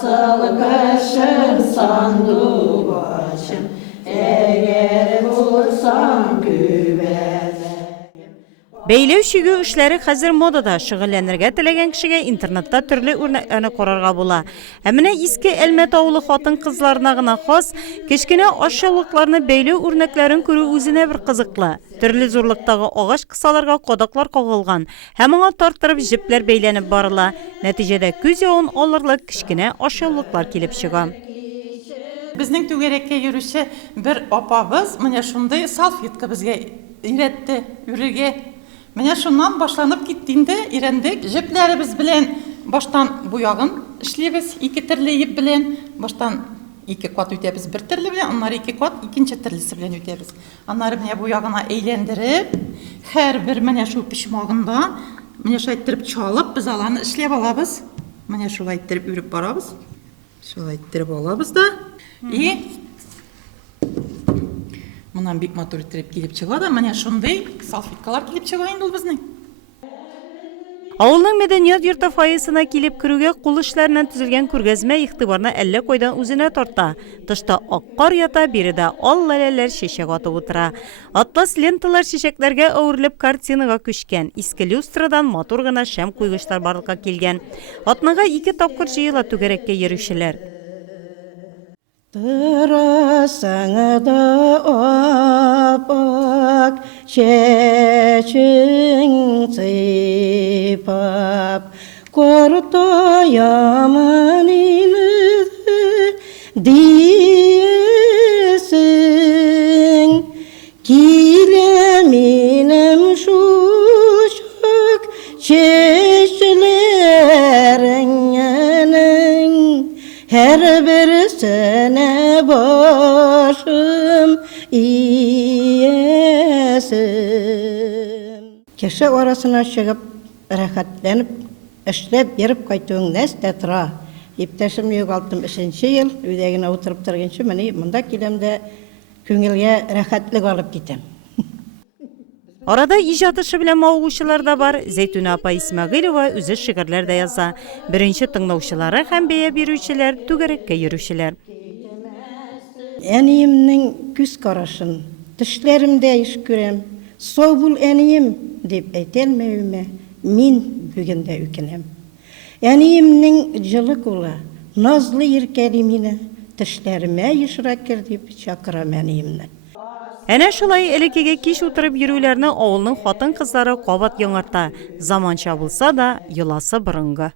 Asıl kışım sandık başım, eğer bulsam güvene. Бәйләү шигү эшләре хәзер модада. Шөгыльләнергә теләгән кешегә интернетта төрле үрнәкләрне карарга була. Ә менә иске Әлмәт авылы хатын-кызларына гына хас кечкенә ашъяулыкларны бәйләү үрнәкләрен күрү үзенә бер кызыклы. Төрле зурлыктагы агач кысаларга кадаклар кагылган һәм аңа тартырып җепләр бәйләнеп барыла. Нәтиҗәдә күз явын алырлык кечкенә ашъяулыклар килеп чыга. Безнең түгәрәккә йөрүче бер апабыз менә шундый салфетка безгә өйрәтте үрергә. Менә шуннан башланып китте инде, өйрәндек. Җепләребез белән баштан бу ягын эшлибез, ике төрле җеп белән. Баштан ике кат үтәбез бер төрле белән, аннары ике кат икенче төрлесе белән үтәбез. Аннары менә бу ягына әйләндереп, һәрбер менә шу почмагында менә шулай иттереп чалып, без аларны эшләп алабыз. Менә шулай иттереп үреп барабыз. Шулай иттереп алабыз да. И Монан бик матур иттереп килеп чыга да, менә шундый салфеткалар килеп чыга инде ул безнең. Авылның мәдәният йорты фойесына килеп керүгә кул эшләреннән төзелгән күргәзмә игътибарны әллә кайдан үзенә тарта. Тышта ак кар ята, биредә ал ләләләр чәчәк атып утыра. Атлас ленталар чәчәкләргә әверелеп картинага күчкән. Иске люстрадан матур гына шәм куйгычлар барлыкка килгән. Атнага 2 тапкыр җыела түгәрәккә йөрүчеләр. Tırasını da apak, çeçin sıpap, korta yamanını diyesin. Kileminem şuşak, çeçlerin yanın, her birisine başım iyesin. Kişi orasına çıkıp, rahatlanıp, işlep, yerip kaytığın nesde tıra. İpteşim yugalttım 3. yıl, üydegine oturup durgunca, meni munda kilemde küngülge rahatlık alıp gitem. Арада иҗат эше белән мавыгучылар да бар. Зәйтүнә апа Исмәгыйлова үзе шигырьләр дә яза. Беренче тыңлаучылары һәм бәя бирүчеләр түгәрәккә йөрүчеләр. Әниемнең күз карашын төшләремдә иш күрәм. Сау бул әнием дип әйтелмәвемә мин бүген дә үкенәм. Әниемнең җылы кулы, назлы иркәли мине, төшләремә ешрак кер дип чакырам әниемне. Әнә шулай элеккегә кич утырып йөрүләрне авылның хатын-кызлары кабат яңарта. Заманча булса да, йоласы борынгы.